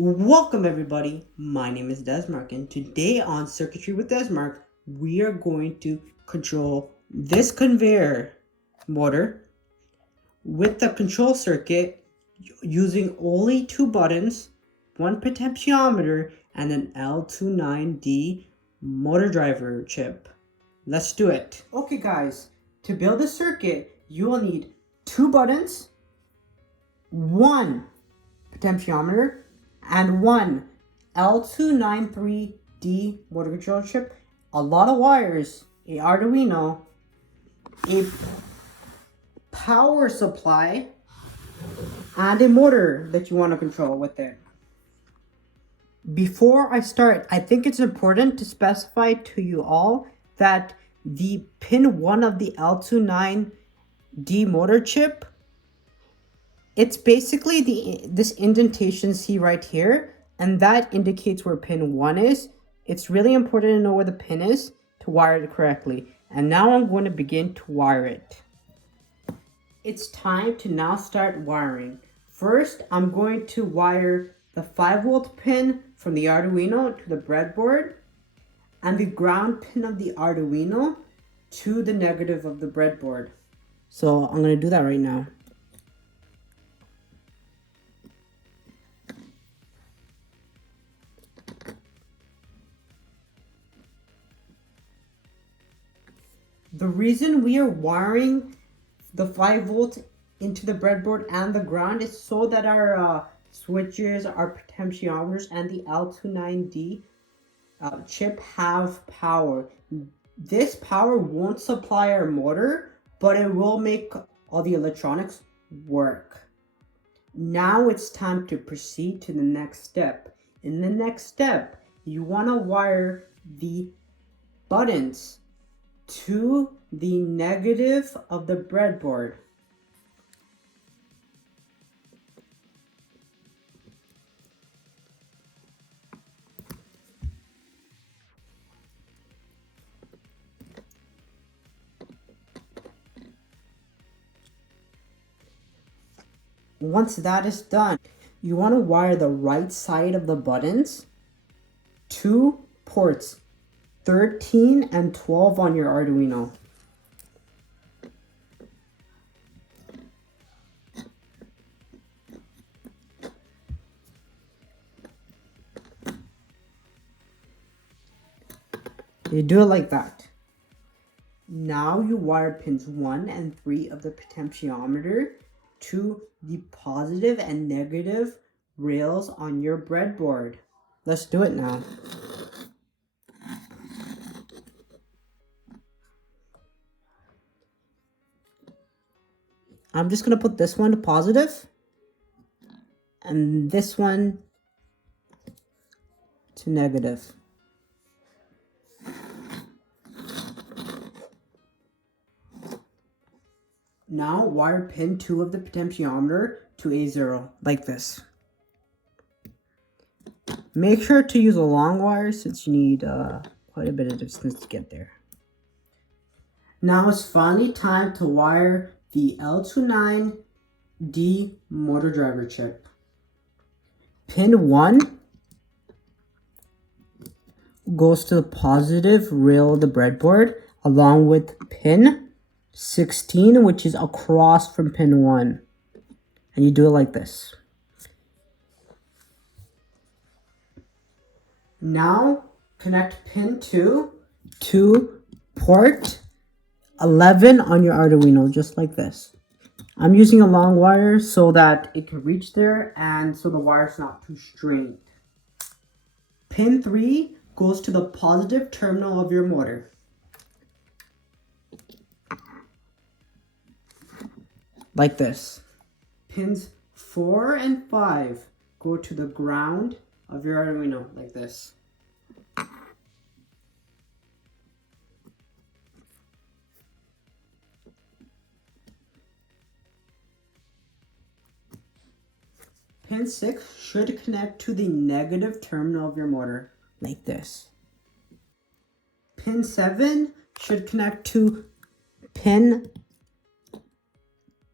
Welcome everybody, my name is Dasmark, and today on Circuitry with Dasmark, we are going to control this conveyor motor with the control circuit using only two buttons, one potentiometer, and an L293D motor driver chip. Let's do it. Okay guys, to build a circuit, you will need two buttons, one potentiometer, and one L293D motor control chip, a lot of wires, a Ardunio, a power supply, and a motor that you want to control with it. Before I start, I think it's important to specify to you all that the pin 1 of the L293D motor chip, it's basically this indentation see right here, and that indicates where pin 1 is. It's really important to know where the pin is to wire it correctly. And now I'm going to begin to wire it. It's time to now start wiring. First, I'm going to wire the 5-volt pin from the Arduino to the breadboard, and the ground pin of the Arduino to the negative of the breadboard. So I'm going to do that right now. The reason we are wiring the 5-volt into the breadboard and the ground is so that our switches, our potentiometers, and the L293D chip have power. This power won't supply our motor, but it will make all the electronics work. Now it's time to proceed to the next step. In the next step, you want to wire the buttons to the negative of the breadboard. Once that is done, you want to wire the right side of the buttons to ports 13 and 12 on your Arduino. You do it like that. Now you wire pins 1 and 3 of the potentiometer to the positive and negative rails on your breadboard. Let's do it now. I'm just going to put this one to positive and this one to negative. Now wire pin 2 of the potentiometer to A0 like this. Make sure to use a long wire since you need quite a bit of distance to get there. Now it's finally time to wire the L293D motor driver chip. Pin 1 goes to the positive rail of the breadboard along with pin 16, which is across from pin 1. And you do it like this. Now connect pin 2 to port 11 on your Arduino, just like this. I'm using a long wire so that it can reach there and so the wire's not too strained. Pin 3 goes to the positive terminal of your motor. Like this. Pins 4 and 5 go to the ground of your Arduino, like this. Pin 6 should connect to the negative terminal of your motor, like this. Pin 7 should connect to pin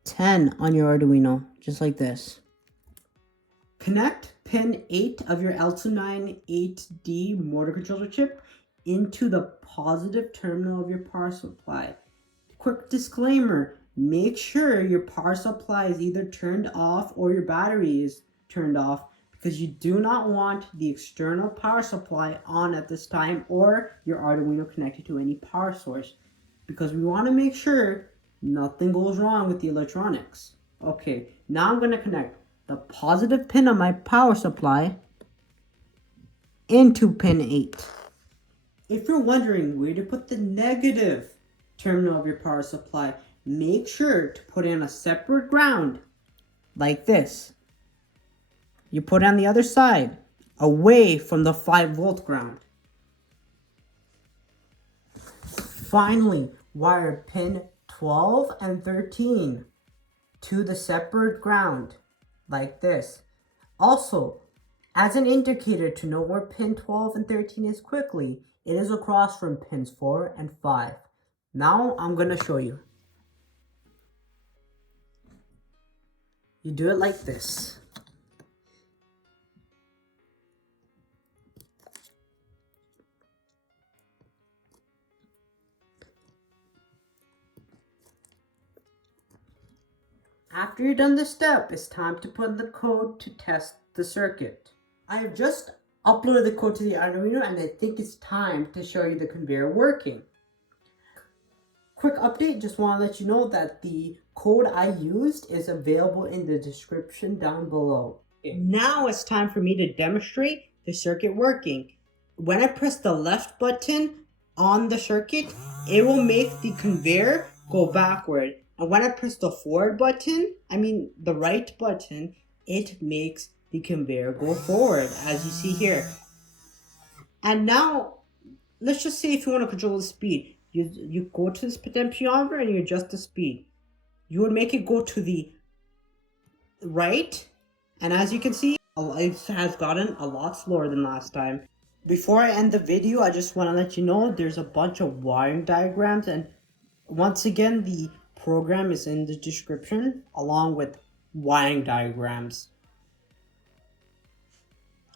10 on your Arduino, just like this. Connect pin 8 of your L298D motor controller chip into the positive terminal of your power supply. Quick disclaimer, make sure your power supply is either turned off or your battery is turned off, because you do not want the external power supply on at this time or your Arduino connected to any power source, because we want to make sure nothing goes wrong with the electronics. Okay, now I'm going to connect the positive pin of my power supply into pin 8. If you're wondering where to put the negative terminal of your power supply, make sure to put in a separate ground like this. You put it on the other side, away from the 5-volt ground. Finally, wire pin 12 and 13 to the separate ground like this. Also, as an indicator to know where pin 12 and 13 is quickly, it is across from pins 4 and 5. Now I'm going to show you. You do it like this. After you're done this step, it's time to put in the code to test the circuit. I have just uploaded the code to the Ardunio, and I think it's time to show you the conveyor working. Quick update, just want to let you know that the code I used is available in the description down below. Now it's time for me to demonstrate the circuit working. When I press the left button on the circuit, it will make the conveyor go backward. And when I press the the right button, it makes the conveyor go forward, as you see here. And now, let's just say if you want to control the speed, you go to this potentiometer and you adjust the speed. You would make it go to the right, and as you can see, it has gotten a lot slower than last time. Before I end the video, I just want to let you know there's a bunch of wiring diagrams, and once again, the program is in the description along with wiring diagrams.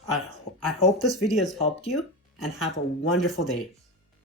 I hope this video has helped you, and have a wonderful day.